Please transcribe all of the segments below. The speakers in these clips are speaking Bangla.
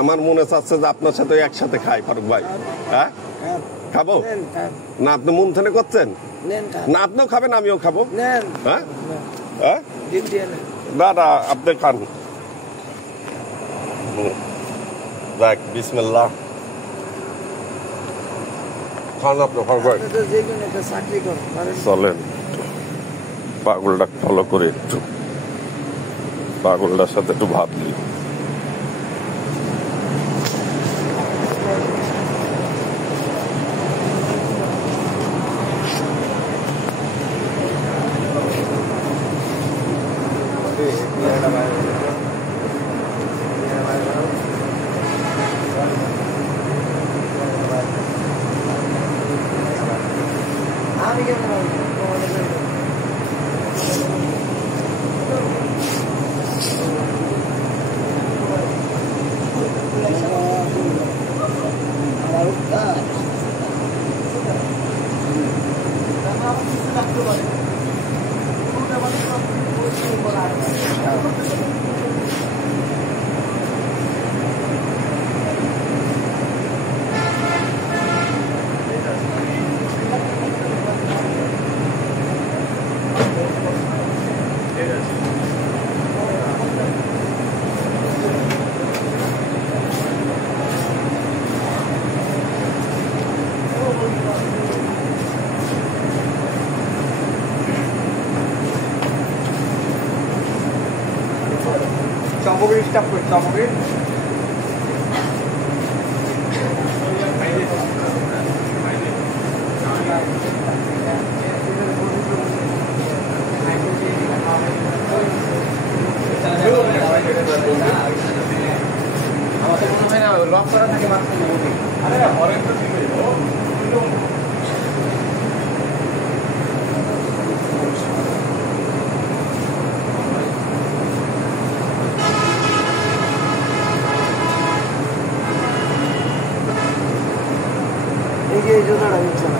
আমার মনে চাচ্ছে যে আপনার সাথে একসাথে খাই ফারুক ভাই। হ্যাঁ খাবো না? আপনি মন থেকে করছেন না? আপনিও খাবেন আমিও খাবো। হ্যাঁ হ্যাঁ না না আপনি খান। যাক বিসমিল্লাহ খান আপনি ফারুক ভাই। চলেন পাগলটা ফলো করে একটু, পাগলটার সাথে একটু ভাবলি। চমকের স্টাফ করে চমকের আমাকে মনে হয় না লক করা থাকে মাত্র এই জুতাটা দিচ্ছে না,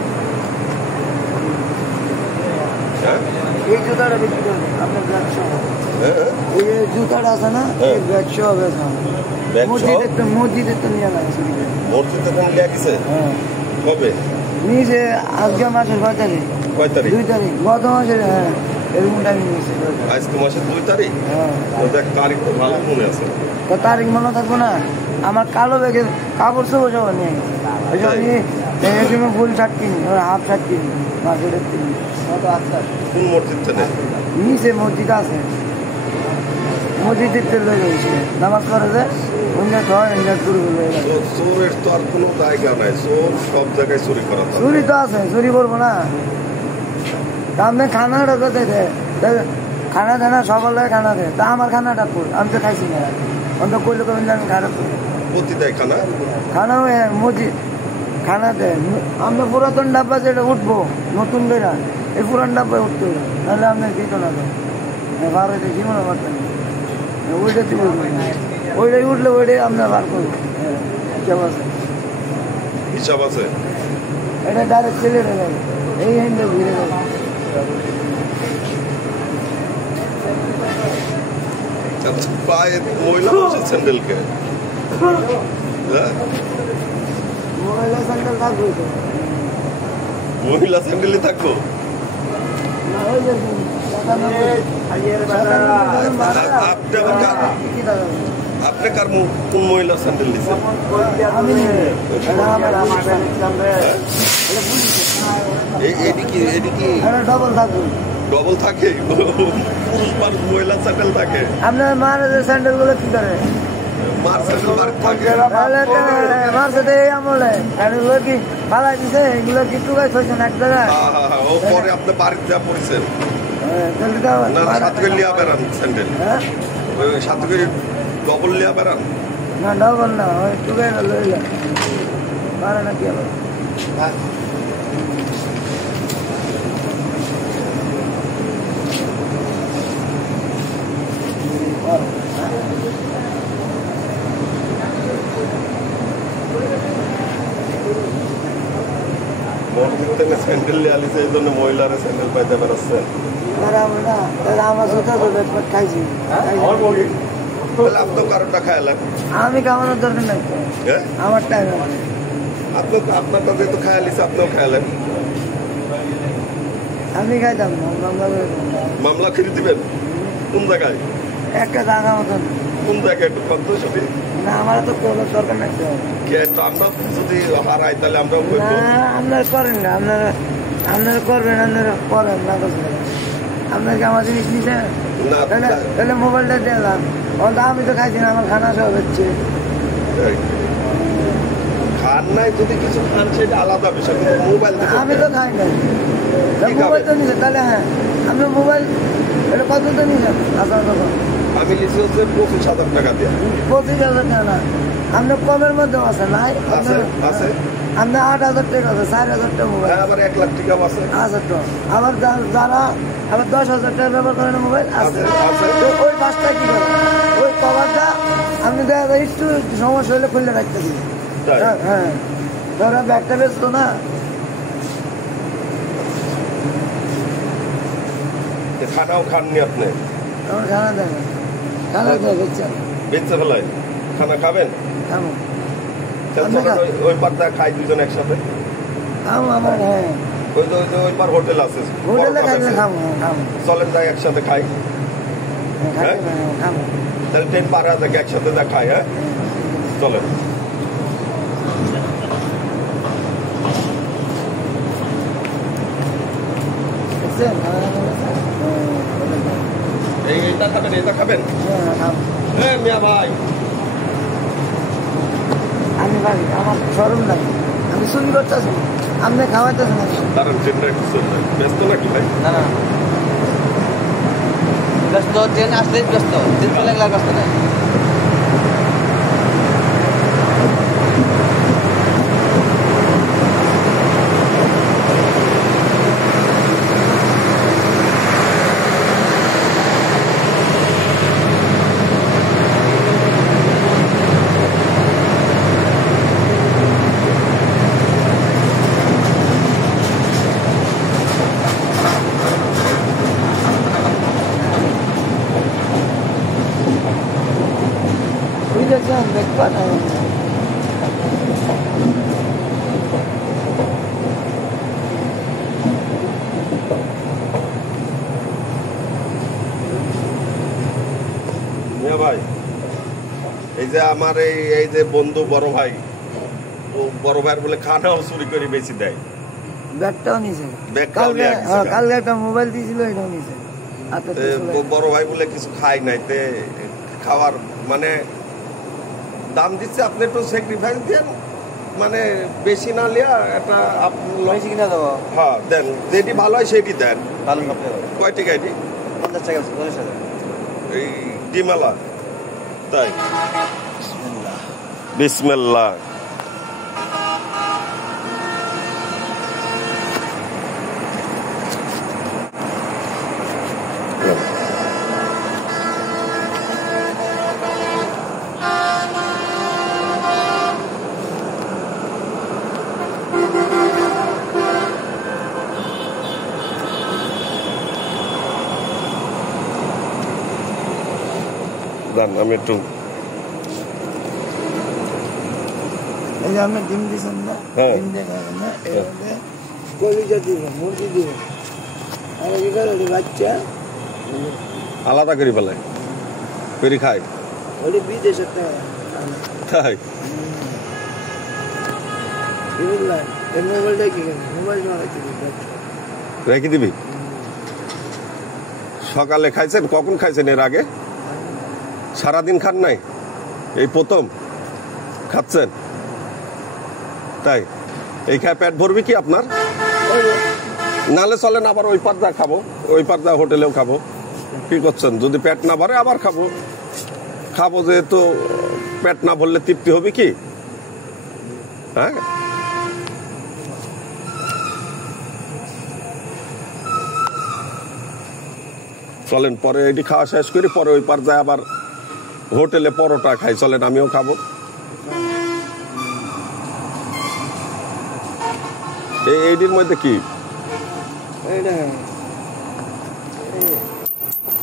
এই জুতাটা বিক্রি করবে আপনার ব্যাগ সহ। এই যে জুতাটা আছে না, এই ব্যাগ সহ মসজিদের তো নিয়ে লাগছে। মসজিদে নিয়ে গেছে? কবে? নিয়েছে আজকে মাসের 6 তারিখ। 2 তারিখ গত মাসের। হ্যাঁ এরকম টাইম নিয়েছে। আজকে মাসের 2 তারিখ? হ্যাঁ তারিখ তো ভালো মনে আছে। তো তারিখ মনে থাকবো না? আমার কালো ব্যাগে কাপড় চোপড় সব নিয়ে গেছে। ফুল শার্ট কিনি, হাফ শার্ট কিনি, মার্কেটের কিনি। কোন মসজিদ থেকে নিচে মসজিদ আছে, মসজিদের লয়ে গেছে নামাজ পড়ে যায়। চোরের তো আর কোনো জায়গা নাই, চোর সব জায়গায় চুরি করা। চুরি তো আছে, চুরি করবো না? আপনি খানাটা তো দেয়, খানা দেয় না, সকালে খানা দেয়। তা আমার খানাটা কই? আমি তো খাইছি না। আমি তো করলে কবেন আমি খারাপ প্রতি দেয় খানা? খানা মসজিদ খানা দেয়। আমরা পুরাতন ডাব্বা যেটা উঠবো নতুন বেড়া, এই পুরান ডাব্বায় উঠতে হবে, নাহলে আপনার দিত না। ভারতে জীবনে পারতেন ওইটা তুই ওইটাই উঠলে ওইটাই আপনার বার করবো। হিসাব আছে? এটা ডাইরেক্ট ছেলে যাবে, এই হ্যান্ডে ঘুরে যাবে। পায়ে মহিলা স্যান্ডেলকে মহিলা স্যান্ডেল থাকবে তো? মহিলা স্যান্ডেলই থাকবো? আপনি কার কোন মহিলার স্যান্ডেল দিচ্ছেন? ডবল থাকে? মহিলার স্যান্ডেল থাকে? আপনার মার স্যান্ডেল গুলো কি করে? মার স্যান্ডেল বাড়ি থাকে? মার সাথে এই আমলে এগুলো কি ফালাই দিছে? এগুলো কি টুকাই থইছেন এক জায়গায়? ও পরে আপনি বাড়িতে যা পড়েছেন না? 7 করে লিয়া বেড়ান স্যান্ডেল? 7 করে ডবল লিয়া বেড়ান না? ডবল না, ওই টুকাই লইলে পারে না কি আবার। মসজিদ থেকে স্যান্ডেল নিয়ে আলিছে, এই জন্য মহিলারা স্যান্ডেল পাইতে পারছেন? আমার জুতা তো খাইছি। তাহলে আপনিও কারোটা খাইলেন। আমি খাওয়ানোর দরকার নাই তো। হ্যাঁ আমার টাইম আছে। আপনারটা যেহেতু খায়ালিস আপনিও খাইলেন। আমি খাইতাম না, মামলা করে দিবেন কোন জায়গায়? একটা জায়গা মতন। কোন জায়গায় একটু কত সত্যি? না আমার তো কোনো দরকার নাই তো। আমরা যদি হারাই তাহলে আমরাও না আপনারা করেন না, আপনারা করবেন, আপনারা করেন না করছেন। আপনার কি আমার জিনিস নিতে? না তাহলে মোবাইলটা দিলাম। আমি তো খাইছি না, আমার খানা সব হচ্ছে। খান নাই, যদি কিছু খান সেটা আলাদা বিষয়, কিন্তু মোবাইল আমি তো খাই নাই। মোবাইল তো নিছে তাহলে, হ্যাঁ আপনি মোবাইল এটা কত তো নিছেন? আচ্ছা তখন আমি লিখছি হচ্ছে 25,000 টাকা দিয়ে। 25,000 টাকা না, আপনার কমের মধ্যে আছে নাই? আছে আছে আপনার 8,000 টাকা আছে, 4,000 টাকা মোবাইল। আবার 1 লাখ টাকা আছে। আচ্ছা তো আবার যারা আবার 10,000 টাকা ব্যবহার করেন মোবাইল আছে। তো ওই বাসটা কি করে? ওই কভারটা আপনি দেখা যায় একটু সমস্যা হলে খুললে রাখতে দিন। হ্যাঁ ধরো ব্যাগটা বেচতো না। খানাও খাননি আপনি? আমার খানা দেয় না, খানা দেয় বেচছেন। বেচতে ফেলায় খানা খাবেন? খাবো ওই পারটা খাই দুজন একসাথে। খাবো আমার, হ্যাঁ ওই পার হোটেল আছে, হোটেলে খাইলে খাবো, খাবো চলেন তাই একসাথে খাই। খাবো তাহলে 10 পারা থেকে একসাথে যা খাই। হ্যাঁ চলেন। এইটা খাবেন, এটা খাবেন? হ্যাঁ মিয়া ভাই, আমি ভাই আমার শরম লাগে, আমি চুরি করতেছি, আপনি খাওয়াইতেছেন না। দাঁড়ান ট্রেনটা একটু চলবে। ব্যস্ত নাকি ভাই? না না ব্যস্ত, ট্রেন আসলেই ব্যস্ত, ট্রেন চলে গেলে ব্যস্ত নাই। বুঝেছেন দেখবা না? মিয়া ভাই, এই যে আমার এই যে বন্ধু বড় ভাই, ও বড় ভাইয়ের বলে খানাও চুরি করে বেশি দেয়। ব্যাগটাও নিছে, ব্যাগটাও নিয়ে গেছে। কালকে একটা মোবাইল দিয়েছিল, এটাও নিছে। বড় ভাই বলে কিছু খাই নাই, তে খাওয়ার মানে দাম দিচ্ছে, আপনি একটু স্যাক্রিফাইস দেন, মানে বেশি না লিয়া একটা বেশি কিনা দেবো। হ্যাঁ দেন, যেটি ভালো হয় সেটি দেন। ভালো কয় টাকা এটি? 50 টাকা, 50,000। এই ডিমালা, তাই? বিসমিল্লাহ। আমি একটু এই যে আপনি ডিম দিচ্ছেন না, হ্যাঁ। ডিম দিয়ে খাবেন না, এভাবে কলিজা দিবেন, মুরগি দিবেন, আর কি করে ওটি বাচ্চা আলাদা করে ফেলায় পেরি খাই, ওটি বিদেশের টাকা। তাই? এই মোবাইলটা কি মোবাইল মারাইতে রেখে দিবি? সকালে খাইছেন? কখন খাইছেন এর আগে? সারাদিন খান নাই? এই প্রথম খাচ্ছেন? তাই এই খায় পেট ভরবি কি আপনার? নালে চলেন আবার ওই পার্দা খাবো, ওই পার্দা হোটেলেও খাবো। কি করছেন? যদি পেট না ভরে আবার খাবো। খাবো যেহেতু পেট না ভরলে তৃপ্তি হবে কি? হ্যাঁ চলেন, পরে এটি খাওয়া শেষ করি, পরে ওই পার যায় আবার হোটেলে পরোটা খাই। চলেন আমিও খাবো। এইটির মধ্যে কি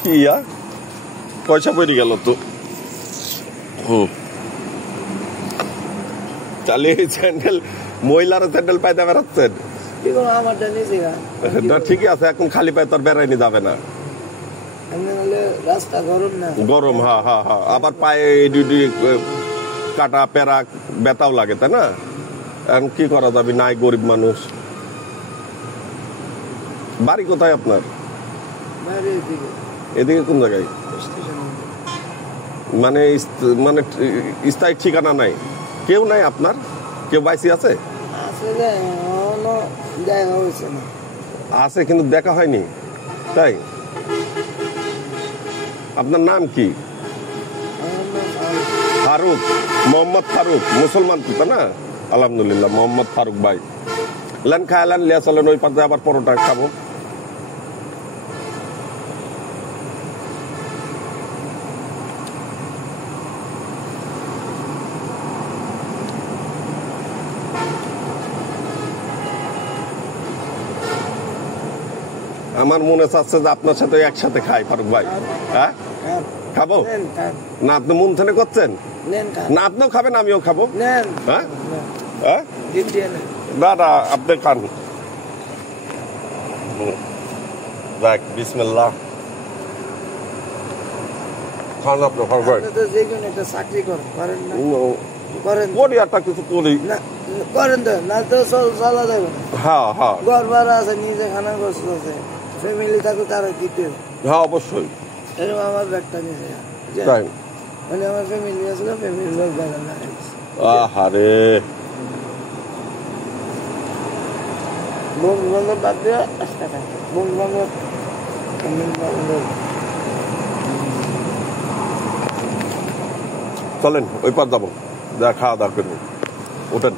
কি পয়সা পড়ে গেল তো। তাহলে এই স্যান্ডেল মহিলারা স্যান্ডেল পাইতে বেড়াচ্ছেন আমারটা নিয়েছি না? ঠিকই আছে, এখন খালি পায়ে তোর বেড়াইনি যাবে না, রাস্তা গরম না, গরম। হ্যাঁ হ্যাঁ হ্যাঁ, আবার পায়ে কাটা পেরা ব্যথাও লাগে, তাই না? এখন কি করা যাবে, নাই গরিব মানুষ। বাড়ি কোথায় আপনার? এদিকে কোন জায়গায়? মানে মানে স্থায়ী ঠিকানা নাই? কেউ নাই আপনার? কেউ বাইসি আছে? আছে কিন্তু দেখা হয়নি, তাই? আপনার নাম কি? ফারুক, মোহাম্মদ ফারুক। মুসলমান তো, তাই না? আলহামদুলিল্লাহ, মোহাম্মদ ফারুক ভাই। লেন খায়ালেন, লিয়া চলেন ওই পাশে, আবার পরোটা খাবো। আমার মনে চাচ্ছে যে আপনার সাথে একসাথে খাই ফারুক ভাই। হ্যাঁ, খাবো না? আপনি মন থেকে করছেন না? আপনিও খাবেন, আমিও খাবো। হ্যাঁ হ্যাঁ, না না, আপনি খান। দেখ, বিসমিল্লাহ, খান আপনি ফারুক ভাই। চাকরি করেন করি, একটা কিছু করি করেন তো, না তো চলা যাবে। হ্যাঁ হ্যাঁ, ঘর ভাড়া আছে, নিজে খানা কষ্ট আছে, ফ্যামিলি থাকো তারা দিতে। হ্যাঁ অবশ্যই, এরকম আমার ব্যাগটা নিয়েছে, তাই? মানে আমার ফ্যামিলি আছে, ফ্যামিলির লোক ব্যাগ লাগাইছে। আহারে, বন্ধু বান্ধব বাদ দিয়ে আসতে থাকে, বন্ধু বান্ধব চলেন ওই পার যাবো, যা খাওয়া দাওয়া করবো। ওঠেন।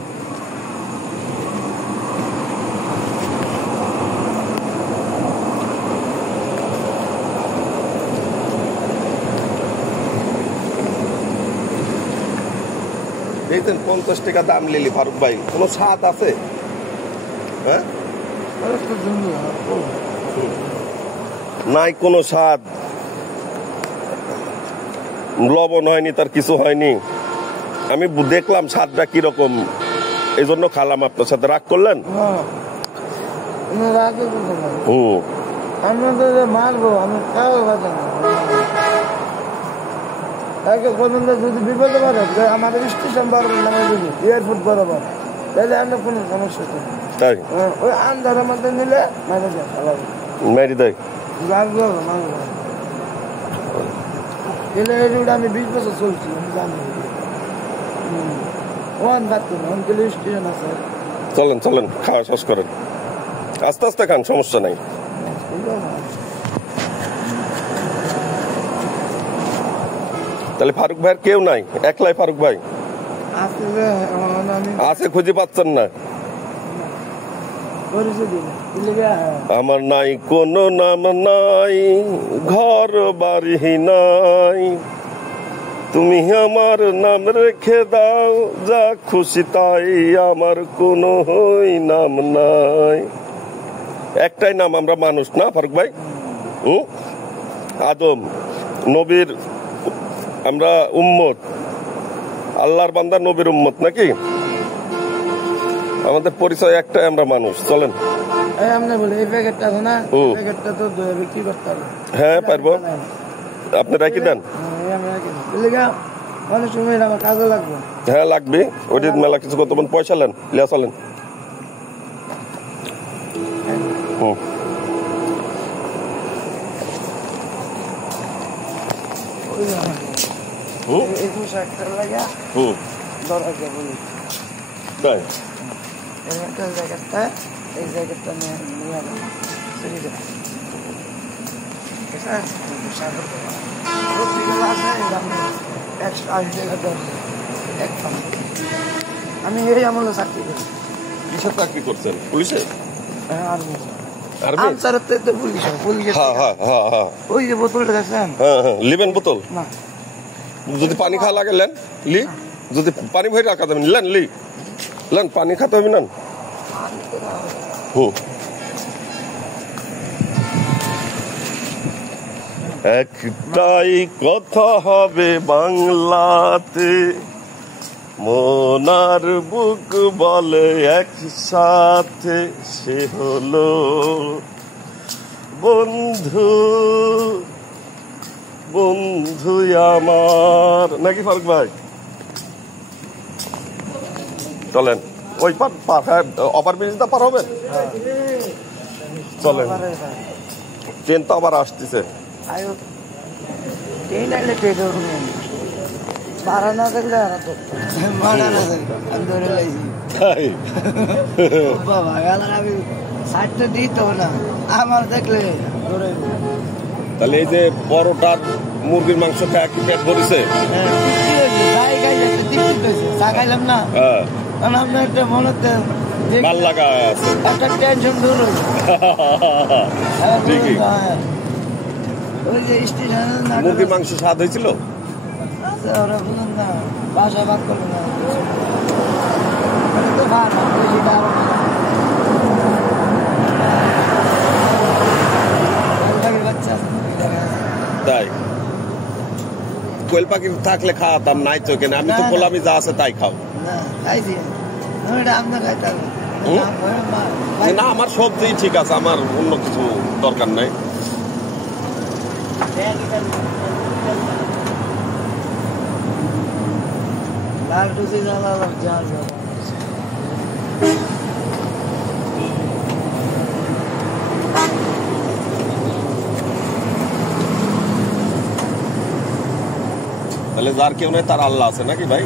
দেখছেন 50 টাকা দাম লিলি ফারুক ভাই, কোনো স্বাদ আছে? হ্যাঁ, নাই কোনো স্বাদ, লবণ হয়নি, তার কিছু হয়নি। আমি দেখলাম স্বাদটা কিরকম, এই জন্য খালাম। আপনার সাথে রাগ করলেন? মারবো আমি, যদি বিপদে পারে আমার স্টেশন বরাবর, যদি এয়ারপোর্ট বরাবর, তাহলে আমরা কোনো সমস্যা করি। তাই? ওই আন্ধারের মধ্যে নিলে মেরি দেয়। আমি 20 বছর চলছি, আমি জানি। স্টেশন আছে। চলেন চলেন, খাওয়া শেষ করেন, আস্তে আস্তে খান, সমস্যা নাই। তাহলে ফারুক ভাইয়ের কেউ নাই, একলাই ফারুক ভাই আছে, খুঁজে পাচ্ছেন না? আমার নাই কোনো নাম নাই, ঘর বাড়ি নাই, তুমি আমার নাম রেখে দাও, যা খুশি তাই, আমার কোনো নাম নাই। একটাই নাম, আমরা মানুষ না ফারুক ভাই? আদম নবীর আমরা উম্মত, আল্লাহর বান্দা, নবীর উম্মত, নাকি? আমাদের পরিচয় একটাই, আমরা মানুষ। চলেন। হ্যাঁ পারবো, আপনি রাখি দেন। হ্যাঁ লাগবে, ওইটির মেলা কিছু কত পয়সা নেন, লিয়া চলেন। তাই? এই জায়গাটা নিয়ে আমি এই আমলে চাকরি করি। কিসের চাকরি করছেন? পুলিশে? ওই যে বোতলটা দেখছেন, লিবেন বোতল? না, যদি পানি খাওয়া লাগে লেন, লি। যদি পানি ভরে রাখা যাবেন, লেন, লি লেন, পানি খাতে হবে নেন। একটাই কথা হবে বাংলাতে, মনার বুক বলে একসাথে, সে হলো বন্ধু, বন্ধু আমার। নাকি ফারুক ভাই? চলেন ওই পার ওভার ব্রিজটা পার হবেন, চলেন। ট্রেন তো আবার আসতেছে। আমার দেখলে তাহলে এই যে পরোটার মুরগির মাংস খায় কি পেট ভরিছে? খাইলাম না, আপনার একটা মনে ভাল লাগা আছে, একটা টেনশন দূর হয়েছে। ওই যে স্টেশনে মুরগির মাংস স্বাদ হয়েছিল, ওরা বলুন না বাসা ভাগ করবে না, তো ভাগ বাচ্চা। তাই কোয়েল পাখি থাকলে খাওয়াতাম, নাই তো কেন? আমি তো বললাম যা আছে তাই খাও। না খাইছি, আপনার খাইতে হবে না, আমার সবজি ঠিক আছে, আমার অন্য কিছু দরকার নাই। তাহলে যার কেউ নেই তার আল্লাহ আছে নাকি ভাই?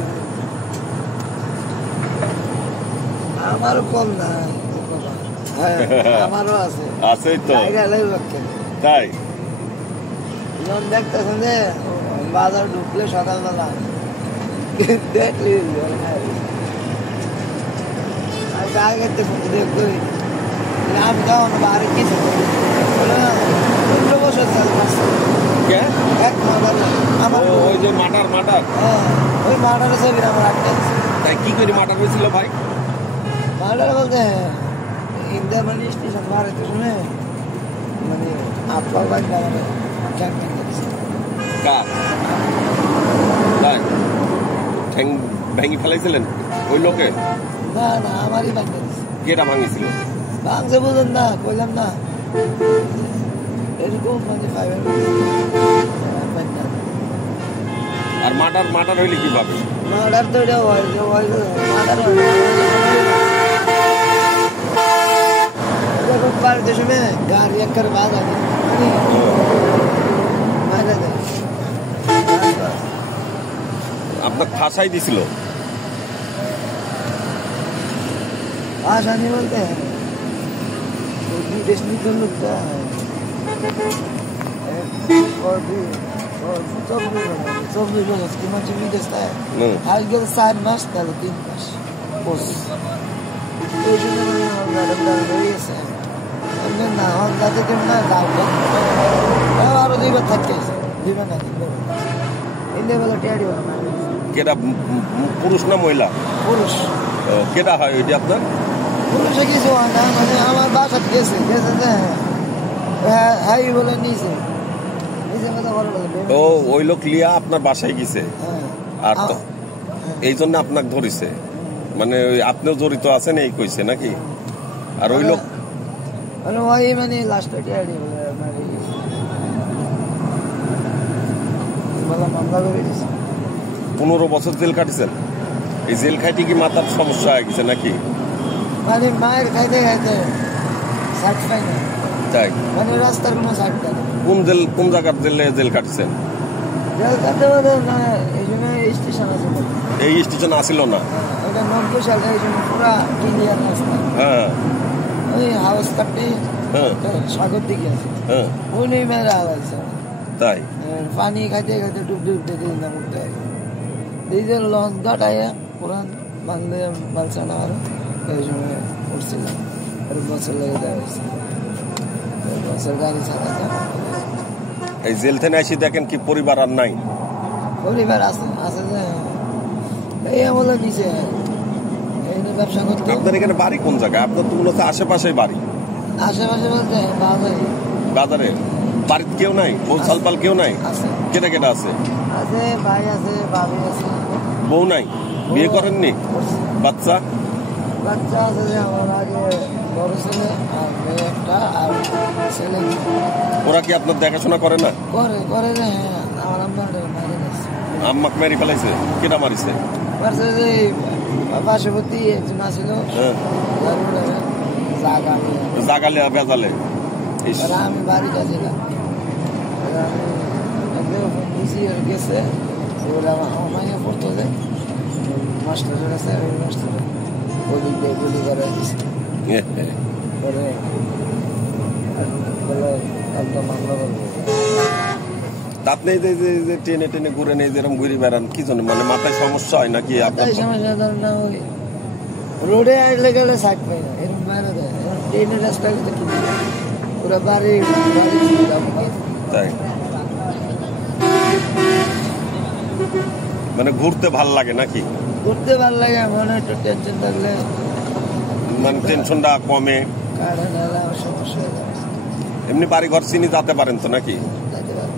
আমারও কম না, আমারও আছে, আছেই তো। তাই দেখতেছেন যে বাজার ঢুকলে সকালবেলা দেখলি আগে আমি যাও বাড়ি কিছু 15 বছর আমার ওই যে মাটার ওই মাটারের ছবি আমার একটা। তাই কি করে মাটার হয়েছিল ভাই? মাটার বলতে ইন্দারমানি স্টেশন বাড়িতে শুনে মানে আপনার বাড়ি আমাদের ঠ্যাং ভেঙে ফেলাইছিলেন ওই লোকে? না না, আমারই ভাঙতে কেটা ভাঙিছিল? ভাঙছে বুঝলেন না, কইলাম না এরকম মানে আর মাটার হইলে কি পাবে? মাটার তো এটা মাটার বাড়িতে শুনে গাড়ি এক করে বাধা আপনার ফাঁসাই দিছিল? আসানি বলতে বিদেশ নিতে লোকটা 24 বছর কি মাঝে বিদেশ তাই আজ গেল 4 মাস, তাহলে 3 মাস ওই জন্য ম্যাডাম রয়েছে না যাতে কেমন না যাও আরো 2 বার থাকতে দিবে না ইন্ডিয়া বেলা টেয়ারি হবে না। কেটা পুরুষ না মহিলা? পুরুষ। কেটা হয় ওইটি আপনার? পুরুষে কিছু হয় না, মানে আমার বাসাত গেছে যে হাই বলে নিয়েছে কথা বলো। ও ওই লোক লিয়া আপনার বাসায় গেছে, আর তো এই জন্য আপনাকে ধরিছে, মানে আপনিও জড়িত আছেন এই কইছে নাকি? আর ওই লোক ওই মানে লাস্টে টিয়ারি মামলা করে দিয়েছে। 15 বছর জেল কাটিছেন? এই জেল খাইতে কি মাথার সমস্যা হয়ে গেছে নাকি? মানে মায়ের খাইতে খাইতে সাইড পাই না, তাই মানে রাস্তার কোনো সাইড পাই না। কোন জায়গার জেল কাটছেন? জেল কাটতে বলে না, এই জন্য স্টেশন আছে, এই স্টেশন আসিল না, এটা 90 সালে এই জন্য পুরা ক্লিয়ার রাস্তা। হ্যাঁ ওই হাউস কাটতে হ্যাঁ সাগর দিকে আছে, হ্যাঁ উনি মেরে হালাইছে। তাই পানি খাইতে খাইতে ডুব দেখে না উঠতে ডিজেল লঞ্চ ঘাটাইয়া পুরান বাংলা বালসা না আর এই সময় উঠছিলাম, বছর লেগে দেওয়া হয়েছে, বছর গাড়ি চালাতে। এই জেল থেকে এসে দেখেন কি পরিবার আর নাই? পরিবার আছে আছে যে এই আমলে নিচে এই ব্যবসা করতে। আপনার এখানে বাড়ি কোন জায়গায়? আপনার তো মনে হচ্ছে আশেপাশেই বাড়ি। আশেপাশে বলতে বাজারে। বাজারে বাড়িতে কেউ নাই? বউ সালপাল কেউ নাই? আছে কেটা কেটা আছে? আছে ভাই আছে ভাবি আছে বউ নাই? বিয়ে করেননি? বাচ্চা? বাচ্চা আছে যে আমার আগে বড় ছেলে আর মেয়ে একটা আর ছেলে ওরা কি আপনার দেখাশোনা করে না? করে করে রে হ্যাঁ আমার আম্মা মারি গেছে আম্মাক মেরে ফেলাইছে? কেটা মারিছে? পারছে যে পার্শ্ববর্তী একজন আসিল হ্যাঁ জাগা জাগালে বেজালে। ইস, আমি বাড়িতে ছিলাম গেছে ওরা আমার মাইয়া পড়তো যে মাস্টারের কাছে ওই মাস্টার গুলি দিয়ে গুলি করে দিচ্ছে পরে বলে একটা মামলা করবো। তা আপনি এই যে টেনে টেনে ঘুরে নেই যেরকম ঘুরে বেড়ান কি জন্য? মানে মাথায় সমস্যা হয় নাকি আপনার? এই সমস্যা ধরেন না ওই রোডে আসলে গেলে সাইড পাই না এরকম বাইরে দেয় ট্রেনের রাস্তা কি পুরো বাড়ি বাড়ি তাই মানে ঘুরতে ভাল লাগে নাকি? ঘুরতে ভালো লাগে মনে একটু টেনশন থাকলে মানে টেনশনটা কমে। কারণ সমস্যা হয়ে যাবে এমনি বাড়ি ঘর চিনি যেতে পারেন তো নাকি? যাতে পারে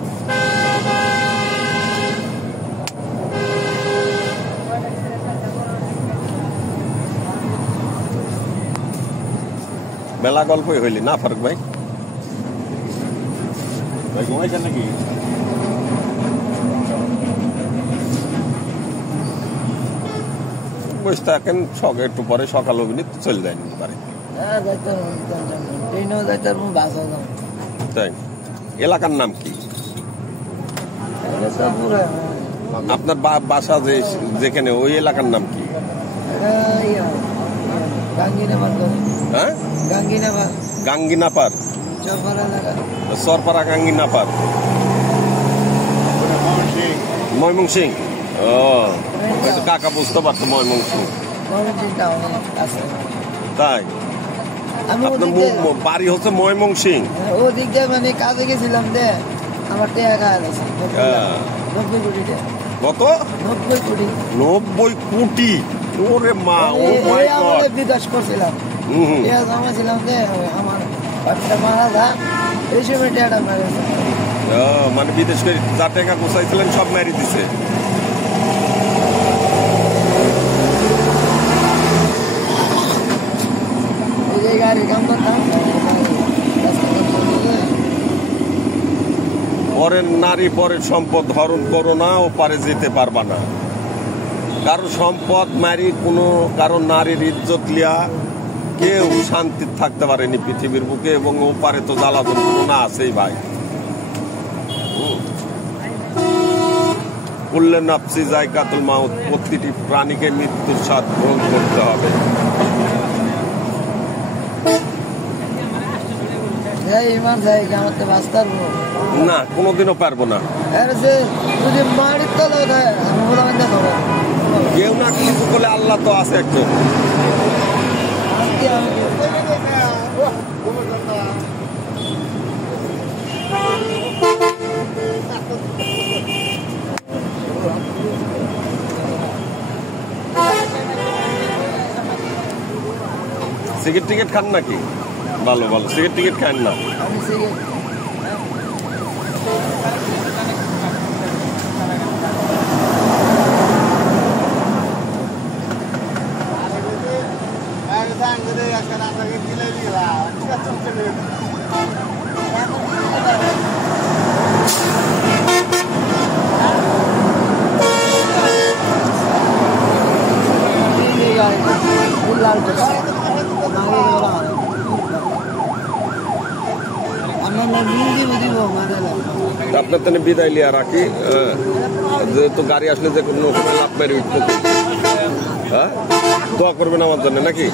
মেলা গল্পই হইলি না ফারুক ভাই? ঘুমাইছেন নাকি? বসে থাকেন, একটু পরে সকাল অভিনীত চলে যায় পারে। হ্যাঁ যাইতে ট্রেনেও যাইতে পারবো বাসও যাবো। তাই এলাকার নাম কি আপনার? বাসা যেখানে ওই এলাকার নাম কি? হ্যাঁ গাঙ্গিনাপার সরপাড়া গাঙ্গিনাপার ময়মনসিং। ও কাকা বুঝতে পারতো ময়মনসিং। তাই আপনার বাড়ি হচ্ছে ময়মনসিং? ও দিক দিয়ে মানে কাজে গেছিলাম দে আমার টাকা আছে 90 কোটি টাকা। কত? 90 কোটি। 90 কোটি? ওরে মা, ও মাই গড। বিকাশ করছিলাম জমা ছিলাম যে আমার বাচ্চা মারা যা এই সময় টাকাটা মারেছে। মানে বিদেশ করে যা টাকা গোছাইছিলেন সব মেরে দিছে। গাড়ি কাম করতাম পরের নারী পরের সম্পদ হরণ করো না, ও পারে যেতে পারবা না। কারো সম্পদ মারি কোনো কারো নারীর ইজ্জত লিয়া কেউ শান্তি থাকতে পারেনি পৃথিবীর বুকে, এবং ও পারে তো জ্বালা যন্ত্রণা আছেই ভাই। কুল্লে নাফসি যায়কাতুল মাউত, প্রতিটি প্রাণীকে মৃত্যুর স্বাদ গ্রহণ করতে হবে। না কোনোদিনও পারবো না। কেউ না কিছু করলে আল্লাহ তো আছে একজন। সিগারেট টিকিট খান নাকি? ভালো ভালো, সিগারেট টিকিট খান না? আপনার তো বিদায় লিয়া রাখি, যেহেতু গাড়ি আসলে যে কোনো সময় লাভ মেরে উঠতে। হ্যাঁ, দোয়া করবেন আমার জন্য নাকি?